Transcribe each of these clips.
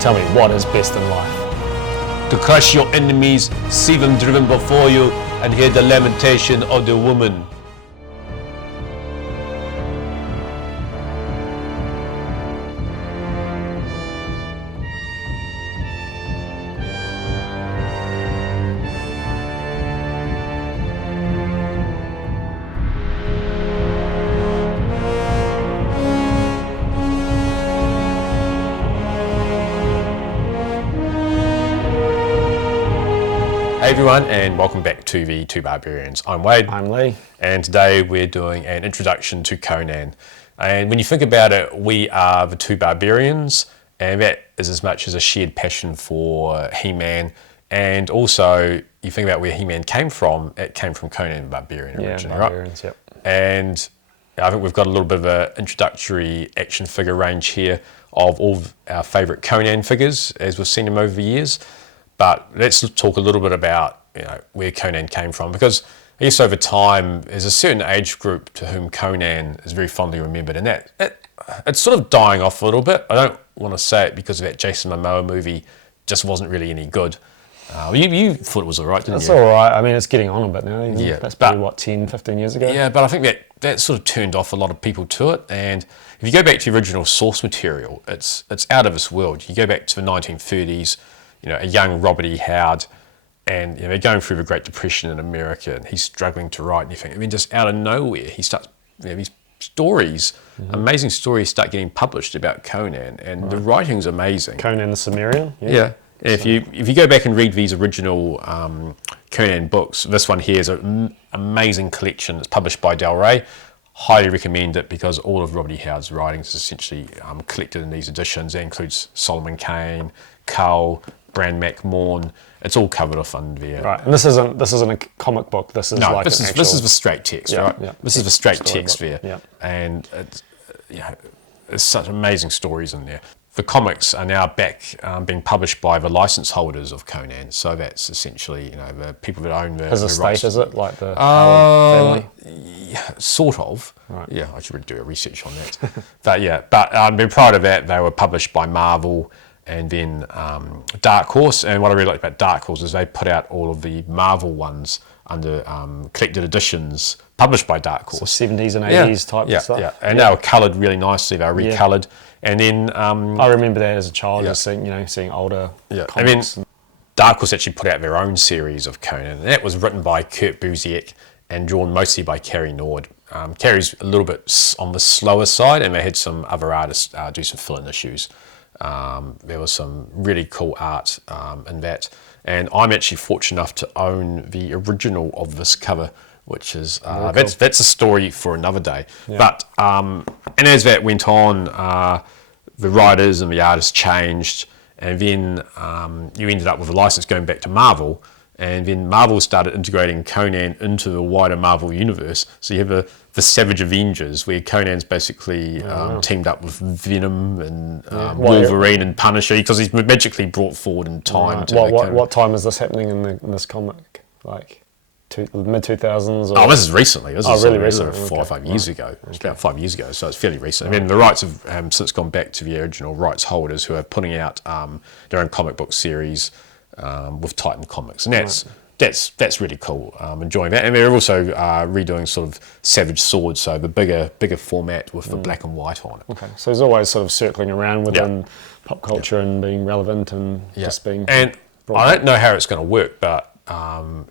Tell me, what is best in life? To crush your enemies, see them driven before you, and hear the lamentation of the woman. Hey everyone, and welcome back to the Two Barbarians. I'm Wade. I'm Lee. And today we're doing an introduction to Conan. And when you think about it, we are the Two Barbarians, and that is as much as a shared passion for He-Man. And also, you think about where He-Man came from, it came from Conan the Barbarian originally, Barbarians, right? Yep. And I think we've got a little bit of an introductory action figure range here of all of our favourite Conan figures as we've seen them over the years. But let's talk a little bit about where Conan came from, because I guess over time there's a certain age group to whom Conan is very fondly remembered, and it's sort of dying off a little bit. I don't want to say it because of that Jason Momoa movie just wasn't really any good. You thought it was all right, didn't you? It's all right. I mean, it's getting on a bit now. Yeah, that's probably 10, 15 years ago. Yeah, but I think that sort of turned off a lot of people to it. And if you go back to the original source material, it's out of this world. You go back to the 1930s. A young Robert E. Howard, and they're going through the Great Depression in America, and he's struggling to write anything. I mean, just out of nowhere, he starts, these stories, amazing stories start getting published about Conan, and the writing's amazing. Conan the Cimmerian? Yeah. And if you go back and read these original Conan books, this one here is an amazing collection. It's published by Del Rey. Highly recommend it because all of Robert E. Howard's writings is essentially collected in these editions. It includes Solomon Kane, Cull, Bran McMorn. It's all covered off under there. Right, and this isn't a comic book. This is this is the straight text, right? Yeah. This is the straight text there, yeah. And there's such amazing stories in there. The comics are now back being published by the license holders of Conan, so that's essentially the people that own the. As a the state, rights. is it like the family? Yeah, sort of. Right. Yeah, I should really do a research on that. but prior to that, they were published by Marvel. And then Dark Horse, and what I really like about Dark Horse is they put out all of the Marvel ones under collected editions published by Dark Horse. So 70s and 80s type of stuff. Yeah, and they were coloured really nicely. They were recoloured, and then I remember that as a child, just seeing older comics. I mean, Dark Horse actually put out their own series of Conan, and that was written by Kurt Busiek and drawn mostly by Cary Nord. Cary's a little bit on the slower side, and they had some other artists do some fill-in issues. There was some really cool art in that, and I'm actually fortunate enough to own the original of this cover, which is that's a story for another day. Yeah. But and as that went on, the writers and the artists changed, and then you ended up with a license going back to Marvel. And then Marvel started integrating Conan into the wider Marvel universe. So you have the Savage Avengers, where Conan's basically teamed up with Venom and Wolverine and Punisher, because he's magically brought forward in time. What time is this happening in this comic? Like mid-2000s? Oh, this is recently. This is really recent. 4 or 5 years ago. It's about 5 years ago, so it's fairly recent. I mean, the rights have since gone back to the original rights holders, who are putting out their own comic book series with Titan Comics, and that's really cool. Enjoying that, and they're also redoing sort of Savage Sword, so the bigger format with the black and white on it. Okay, so he's always sort of circling around within pop culture and being relevant and just being. And I don't know how it's going to work, but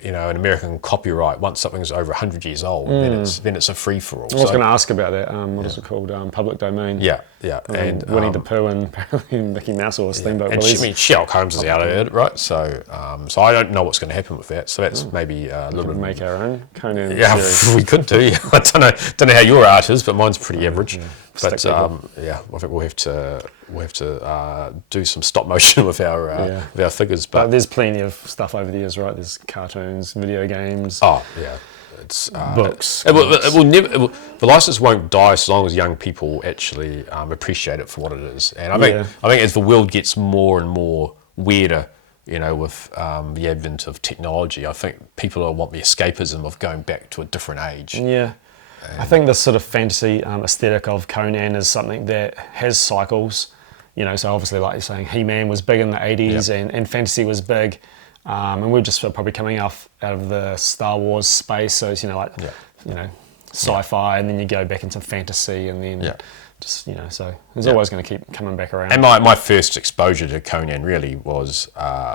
in American copyright, once something's over 100 years old, then it's a free for all. I was going to ask about that. What is it called? Public domain. Yeah. And Winnie the Pooh and apparently Mickey Mouse or Steamboat Willie. Sherlock Holmes is out of it, right? So I don't know what's going to happen with that. So that's maybe a little bit. Make our own Conan series. We could do. Yeah. I don't know how your art is, but mine's pretty average. But I think we'll have to do some stop motion with our figures. But there's plenty of stuff over the years, right? There's cartoons, video games. Oh yeah. It's books. It will never. The license won't die as long as young people actually appreciate it for what it is. And I think as the world gets more and more weirder, with the advent of technology, I think people will want the escapism of going back to a different age. Yeah. I think this sort of fantasy aesthetic of Conan is something that has cycles. you know, so obviously, like you're saying, He-Man was big in the 80s, and fantasy was big. And we're just probably coming out of the Star Wars space, so it's, you know, like, you know, sci-fi, and then you go back into fantasy, and then just, you know, so it's always going to keep coming back around. And my first exposure to Conan really was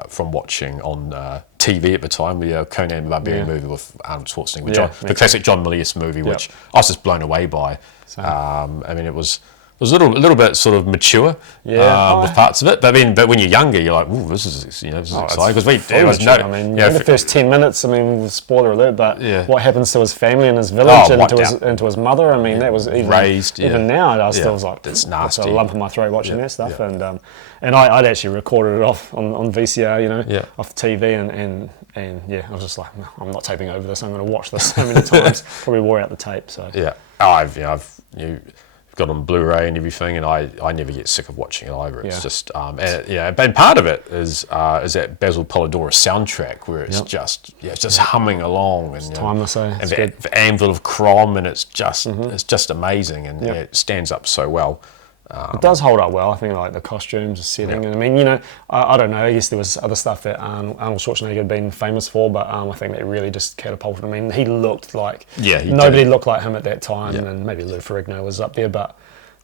from watching on TV at the time, the Conan the Barbarian movie with Arnold Schwarzenegger, the classic John Milius movie, which I was just blown away by. I mean, it was a little bit sort of mature with parts of it, but when you're younger, you're like, "Ooh, this is exciting." Because I mean, in the first 10 minutes, I mean, spoiler alert, but what happens to his family and his village and to his mother? I mean, that was even raised. Even now, I still was like, it's nasty. It's a lump in my throat watching that stuff, and I'd actually recorded it off on VCR, you know, off TV, and I was just like, no, I'm not taping over this. I'm going to watch this so many times. Probably wore out the tape. So I've got on Blu-ray and everything, and I never get sick of watching it either. It's just and part of it is that Basil Polidorus soundtrack where it's just humming along, and it's timeless, and the anvil of Crom, and it's just amazing, and it stands up so well. It does hold up well. I think like the costumes, the setting, and I mean, you know, I don't know. I guess there was other stuff that Arnold Schwarzenegger had been famous for, but I think that really just catapulted. I mean, he looked like nobody looked like him at that time, and maybe Lou Ferrigno was up there, but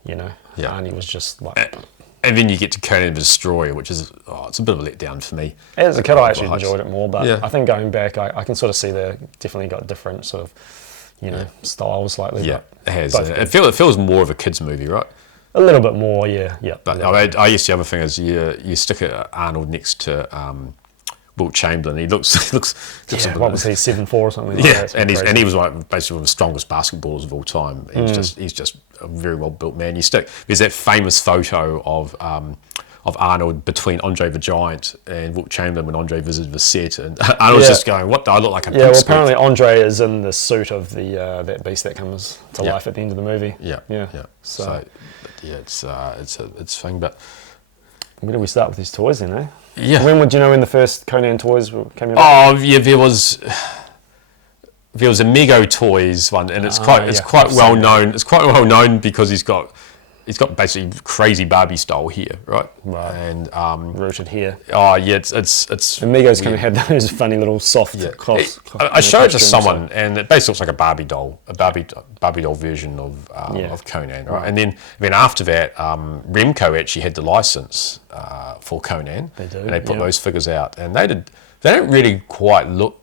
you know, Arnie was just like. And then you get to Conan the Destroyer, which is it's a bit of a letdown for me. As a kid, I actually enjoyed it more, but I think going back, I can sort of see they definitely got different sort of, you know, styles slightly. Yeah, it has. It feels more of a kids' movie, right? A little bit more, But I guess the other thing is you stick Arnold next to Wilt Chamberlain. He looks what was he, 7'4" or something like that? And he was like basically one of the strongest basketballers of all time. He's just a very well built man. There's that famous photo of Arnold between Andre the Giant and Wilt Chamberlain when Andre visited the set, and Arnold's just going, "What? Do I look like a pig?" Well, apparently Andre is in the suit of the that beast that comes to life at the end of the movie. So it's a thing. But where do we start with these toys then, eh? Yeah. When would you know when the first Conan toys came out? Oh yeah, there was a Mego toys one, and it's quite well known. It's quite well known because he's got basically crazy Barbie style here, right? And rooted here. Oh yeah, it's. And Mego's kind of had those funny little soft cloths. I showed it to someone, and it basically looks like a Barbie doll version of Conan, right? And then after that, Remco actually had the license for Conan. They do, and they put those figures out, and they don't really quite look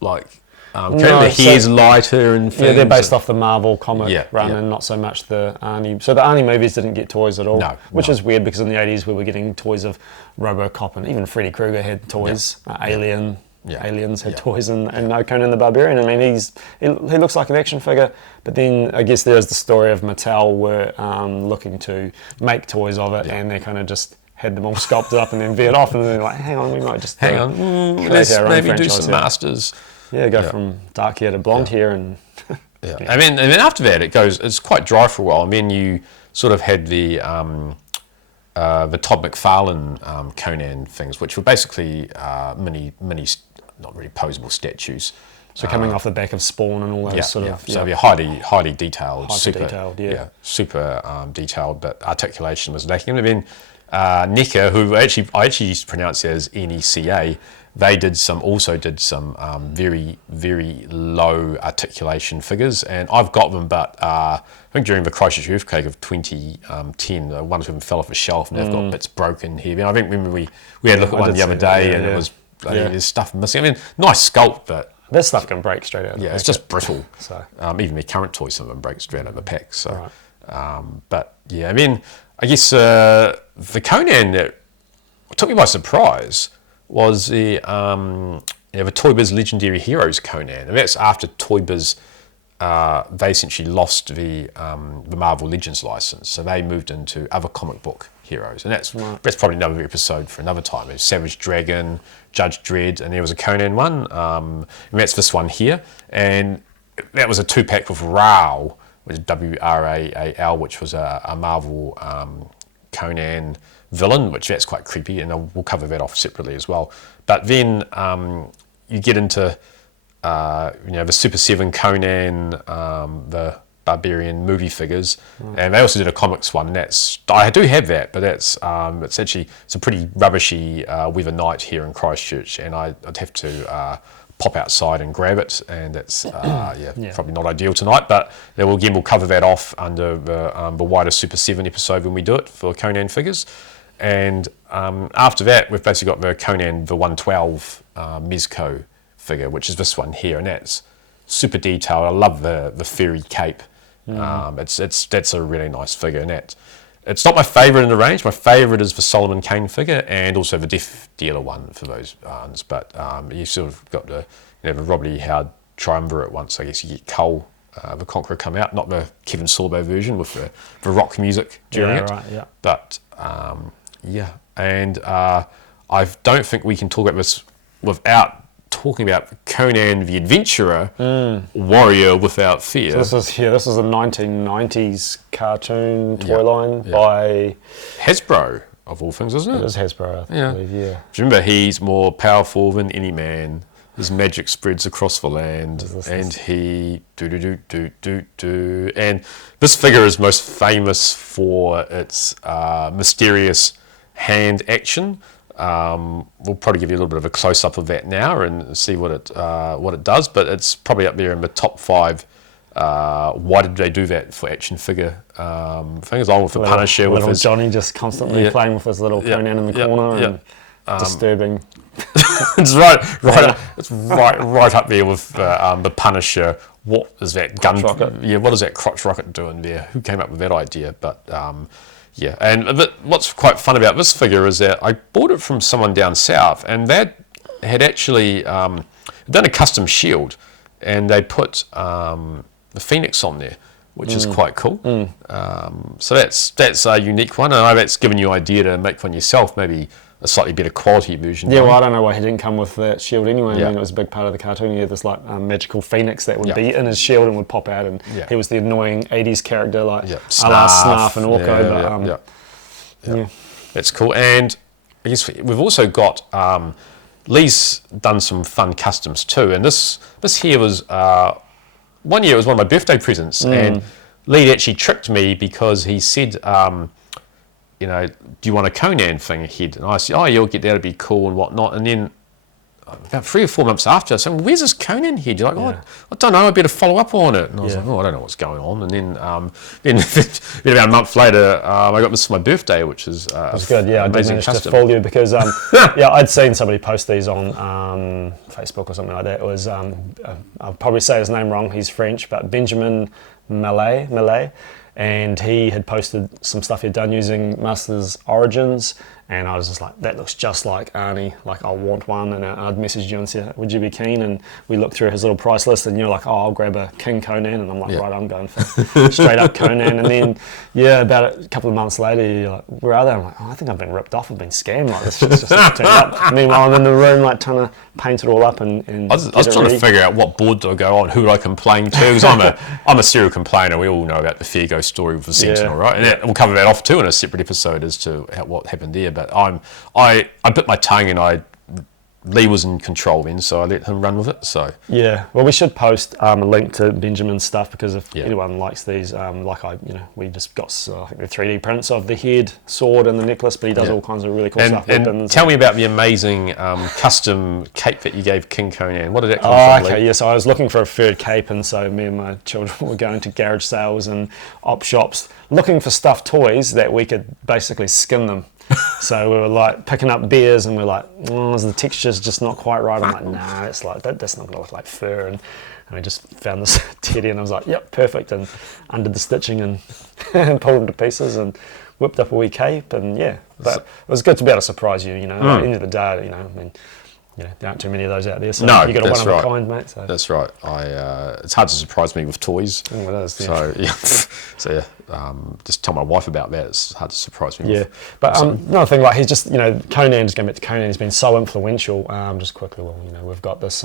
like. The hair's lighter and things. Yeah, they're based off the Marvel comic run and not so much the Arnie. So the Arnie movies didn't get toys at all, which is weird because in the 80s we were getting toys of RoboCop, and even Freddy Krueger had toys. Aliens had toys, and no Conan the Barbarian. I mean, he looks like an action figure, but then I guess there's the story of Mattel were looking to make toys of it, and they kind of just had them all sculpted up and then veered off, and they're like, hang on, we might just let's maybe do some masters. Yeah, go from dark hair to blonde hair, and I mean, after that it's quite dry for a while. And then you sort of had the Todd McFarlane Conan things, which were basically mini, not really posable statues. So coming off the back of Spawn and all those so they're highly detailed, super detailed, but articulation was lacking. And then NECA, who I actually used to pronounce it as NECA. They also did some very, very low articulation figures, and I've got them, but I think during the Christchurch earthquake of 2010, one of them fell off a shelf and they've got bits broken here. I think remember we had a look at one the other day, and it was there's stuff missing. I mean, nice sculpt, but this stuff can break straight out of the pack. It's just brittle. So even the current toys, some of them break straight out of the pack. So, but yeah, I mean, I guess the Conan that took me by surprise was the Toy Biz Legendary Heroes Conan, and that's after Toy Biz they essentially lost the Marvel Legends license, so they moved into other comic book heroes, and that's probably another episode for another time. There's Savage Dragon, Judge Dredd, and there was a Conan one, and that's this one here, and that was a 2-pack with Raal, which is WRAAL, which was a Marvel Conan villain, which that's quite creepy, and we'll cover that off separately as well. But then you get into the Super 7 Conan, the Barbarian movie figures, and they also did a comics one. I do have that, but it's a pretty rubbishy weather night here in Christchurch, and I'd have to pop outside and grab it, and it's probably not ideal tonight, but we'll cover that off under the wider Super 7 episode when we do it for Conan figures. And after that, we've basically got the Conan the 112 Mezco figure, which is this one here, and that's super detailed. I love the fairy cape. That's a really nice figure, and it's not my favourite in the range. My favourite is the Solomon Kane figure, and also the Death Dealer one for those ones. But you sort of got the Robert E. Howard triumvirate once. I guess you get Cole the Conqueror come out, not the Kevin Sorbo version with the rock music during it. Right, yeah. But and I don't think we can talk about this without talking about Conan the Adventurer, Warrior Without Fear. So this is a 1990s cartoon toy line by Hasbro, of all things, isn't it? It is Hasbro, I believe, yeah. Do you remember, he's more powerful than any man. His magic spreads across the land, and he do. And this figure is most famous for its mysterious hand action. We'll probably give you a little bit of a close-up of that now and see what it does, but it's probably up there in the top 5. Why did they do that for action figure things? Along with the Punisher, with his Johnny just constantly playing with his little Conan in the corner and disturbing. It's right up there with the Punisher. What is that gun rocket? Yeah, what is that crotch rocket doing there? Who came up with that idea? But and what's quite fun about this figure is that I bought it from someone down south, and that had actually done a custom shield, and they put the Phoenix on there, which is quite cool. So that's a unique one, and I know that's given you an idea to make one yourself, maybe a slightly better quality version. Yeah, well, I don't know why he didn't come with that shield anyway. I mean, it was a big part of the cartoon. He had this magical phoenix that would be in his shield and would pop out, and he was the annoying 80s character like a la Snarf and Orko. That's cool. And I guess we've also got Lee's done some fun customs too. And this here was one year it was one of my birthday presents, and Lee actually tricked me because he said, do you want a Conan thing ahead? And I said, oh, you'll get that, it'd be cool and whatnot. And then about 3 or 4 months after, I said, well, where's this Conan head? You're like, I don't know, I better follow up on it. And I was like, I don't know what's going on. And then about a month later, I got this for my birthday, which is it's good. Yeah, I did manage to fool you because I'd seen somebody post these on Facebook or something like that. It was I'll probably say his name wrong. He's French, but Benjamin Mallet. And he had posted some stuff he'd done using Masters Origins, and I was just like, that looks just like Arnie, like I want one. And I'd messaged you and said, would you be keen? And we looked through his little price list, and you're like, oh, I'll grab a King Conan. And I'm like, right, I'm going for straight up Conan. And then about a couple of months later, you're like, where are they? I'm like, I think I've been ripped off, I've been scammed, like this shit's just turned up. Meanwhile, I'm in the room like trying to paint it all up and I was trying to figure out what board do I go on, who do I complain to, because I'm a serial complainer. We all know about the Fairgo story with the Sentinel, right? And we'll cover that off too in a separate episode as to what happened there. But I bit my tongue, and Lee was in control then, so I let him run with it. So well, we should post a link to Benjamin's stuff, because if anyone likes these, we just got I think the 3D prints of the head, sword, and the necklace. But he does all kinds of really cool stuff. And tell me about the amazing custom cape that you gave King Conan. What did that come from? So I was looking for a third cape, and so me and my children were going to garage sales and op shops looking for stuffed toys that we could basically skin them. So we were like picking up bears, and we're like, the texture's just not quite right. I'm like, nah, it's like that's not gonna look like fur. And we just found this teddy, and I was like, yep, perfect. And undid the stitching and pulled them to pieces and whipped up a wee cape. And but it was good to be able to surprise you. At the end of the day, there aren't too many of those out there. So you got a one of a kind, mate. So. That's right. It's hard to surprise me with toys. Oh, it is. So just tell my wife about that. It's hard to surprise me. Yeah, but another thing, like he's just Conan. Just going back to Conan, he's been so influential. Just quickly, we've got this.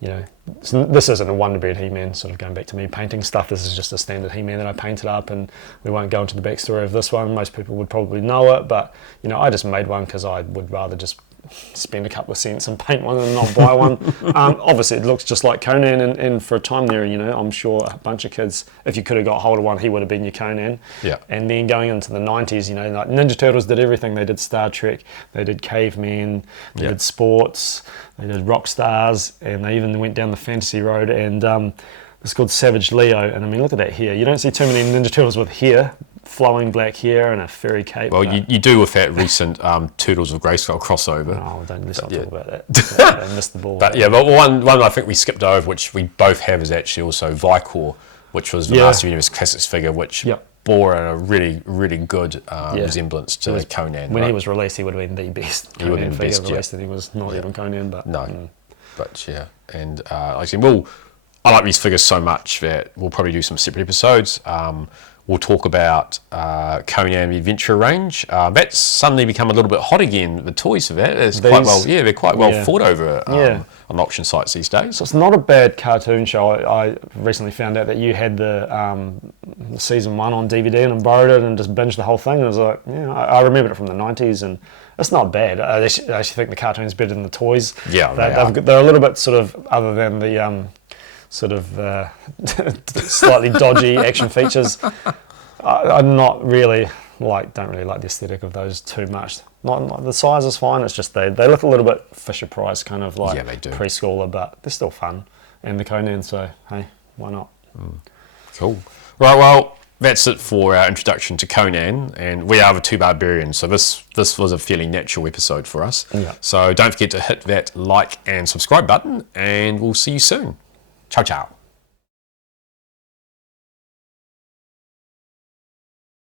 This isn't a Wonder Bread He-Man. Sort of going back to me painting stuff. This is just a standard He-Man that I painted up, and we won't go into the backstory of this one. Most people would probably know it, but I just made one because I would rather just spend a couple of cents and paint one and not buy one. Obviously, it looks just like Conan, and for a time there, I'm sure a bunch of kids, if you could have got hold of one, he would have been your Conan. Yeah. And then going into the 90s, like Ninja Turtles did everything. They did Star Trek, they did Cavemen, they did sports, they did rock stars, and they even went down the fantasy road. And it's called Savage Leo. And I mean, look at that hair. You don't see too many Ninja Turtles with hair. Flowing black hair and a furry cape. Well, you do with that recent Turtles of Grayskull crossover. Oh, let's not talk about that. I missed the ball. But yeah, but one I think we skipped over, which we both have, is actually also Vicor, which was the Master Universe Classics figure, which bore a really, really good resemblance to Conan. When he was released, he would have been the best Conan figure released, and he was not even Conan. But but yeah, and like I said, I like these figures so much that we'll probably do some separate episodes. We'll talk about Conan the Adventurer range. That's suddenly become a little bit hot again. The toys for that, they're quite well fought over on auction sites these days. So it's not a bad cartoon show. I recently found out that you had the season 1 on DVD, and I borrowed it and just binged the whole thing. And I was like, I remember it from the 90s, and it's not bad. I actually think the cartoon's better than the toys. Yeah, they're a little bit sort of, other than the sort of slightly dodgy action features. I'm not really don't really like the aesthetic of those too much. Not the size is fine. It's just they look a little bit Fisher Price, kind of like preschooler, but they're still fun. And the Conan, so hey, why not? Cool. Right, well, that's it for our introduction to Conan, and we are the Two Barbarians, so this was a fairly natural episode for us. Yeah. So don't forget to hit that like and subscribe button, and we'll see you soon. Ciao, ciao.